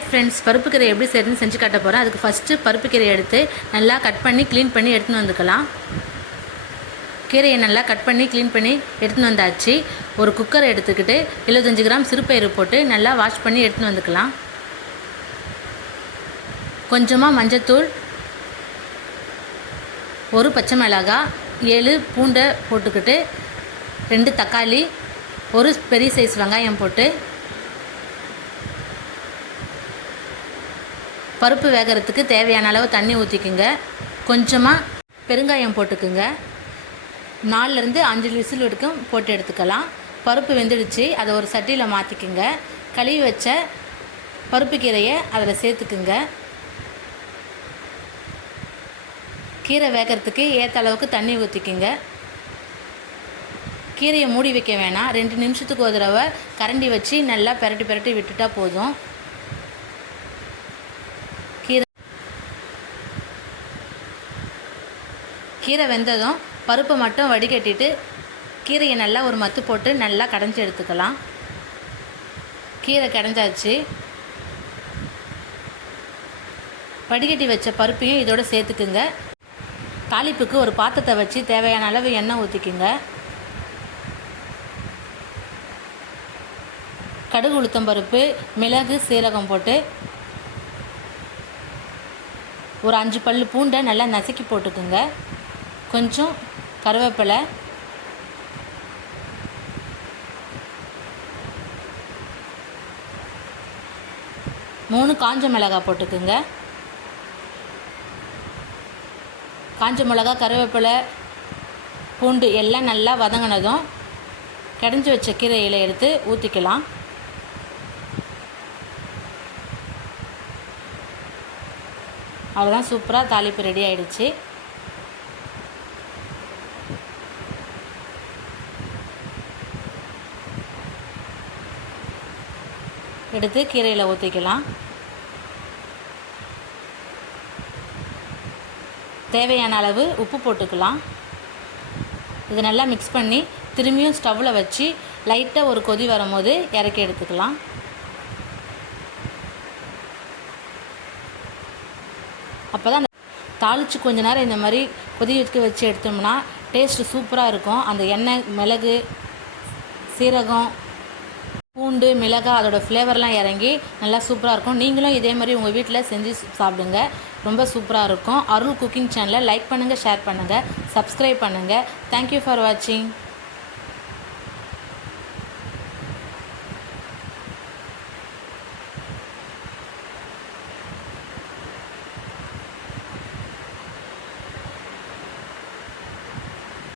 Hi friends, பருப்பு கீரை எப்படி செய்யறதுன்னு செஞ்சு காட்ட போகிறேன். அதுக்கு ஃபஸ்ட்டு பருப்பு கீரையை எடுத்து நல்லா கட் பண்ணி க்ளீன் பண்ணி எடுத்துன்னு வந்துக்கலாம். கீரையை நல்லா கட் பண்ணி க்ளீன் பண்ணி எடுத்துன்னு வந்தாச்சு. ஒரு குக்கரை எடுத்துக்கிட்டு 75 கிராம் சிறுபயிறு போட்டு நல்லா வாஷ் பண்ணி எடுத்துன்னு வந்துக்கலாம். கொஞ்சமாக மஞ்சத்தூள், ஒரு பச்சை மிளகாய், 7 பூண்டை போட்டுக்கிட்டு 2 தக்காளி, ஒரு பெரிய சைஸ் வெங்காயம் போட்டு பருப்பு வேகிறதுக்கு தேவையான அளவு தண்ணி ஊற்றிக்குங்க. கொஞ்சமாக பெருங்காயம் போட்டுக்குங்க. 4லேருந்து 5 விசில் வரைக்கும் போட்டு எடுத்துக்கலாம். பருப்பு வெந்துடுச்சு, அதை ஒரு சட்டியில் மாற்றிக்குங்க. கழுவி வச்ச பருப்பு கீரையை அதில் சேர்த்துக்குங்க. கீரை வேகிறதுக்கு ஏற்ற அளவுக்கு தண்ணி ஊற்றிக்குங்க. கீரையை மூடி வைக்க வேணாம். 2 நிமிஷத்துக்கு ஒரு தடவை கரண்டி வச்சு நல்லா பெரட்டி விட்டுட்டா போதும். கீரை வெந்ததும் பருப்பை மட்டும் வடிகட்டிட்டு கீரையை நல்லா ஒரு மத்து போட்டு நல்லா கடைஞ்சி எடுத்துக்கலாம். கீரை கடைஞ்சாச்சு. வடிகட்டி வச்ச பருப்பையும் இதோட சேர்த்துக்குங்க. தாளிப்புக்கு ஒரு பாத்திரத்தை வச்சு தேவையான அளவு எண்ணெய் ஊற்றிக்குங்க. கடுகு, உளுத்தம்பருப்பு, மிளகு, சீரகம் போட்டு ஒரு 5 பல்லு பூண்டை நல்லா நசுக்கி போட்டுக்குங்க. கொஞ்சம் கருவேப்பிலை, 3 காஞ்ச மிளகாய் போட்டுக்குங்க. காஞ்ச மிளகா, கருவேப்பிலை, பூண்டு எல்லாம் நல்லா வதங்கினதும் கடைஞ்சி வச்ச கீரையில் எடுத்து ஊற்றிக்கலாம். அவ்வளோதான், சூப்பராக தாளிப்பு ரெடி ஆகிடுச்சு. எடுத்து கீரையில் ஊற்றிக்கலாம். தேவையான அளவு உப்பு போட்டுக்கலாம். இது நல்லா மிக்ஸ் பண்ணி திரும்பியும் ஸ்டவ்வில் வச்சு லைட்டாக ஒரு கொதி வரும்போது இறக்கி எடுத்துக்கலாம். அப்போ தான் தாளித்து கொஞ்ச நேரம் இந்த மாதிரி கொதிக்க வச்சு எடுத்தோம்னா டேஸ்ட்டு சூப்பராக இருக்கும். அந்த எண்ணெய், மிளகு, சீரகம், பூண்டு, மிளகாய் அதோட ஃப்ளேவர்லாம் இறங்கி நல்லா சூப்பராக இருக்கும். நீங்களும் இதே மாதிரி உங்கள் வீட்டில் செஞ்சு சாப்பிடுங்க. ரொம்ப சூப்பராக இருக்கும். அருள் குக்கிங் சேனலை லைக் பண்ணுங்கள், ஷேர் பண்ணுங்கள், சப்ஸ்கிரைப் பண்ணுங்கள். தேங்க்யூ ஃபார் வாட்சிங்.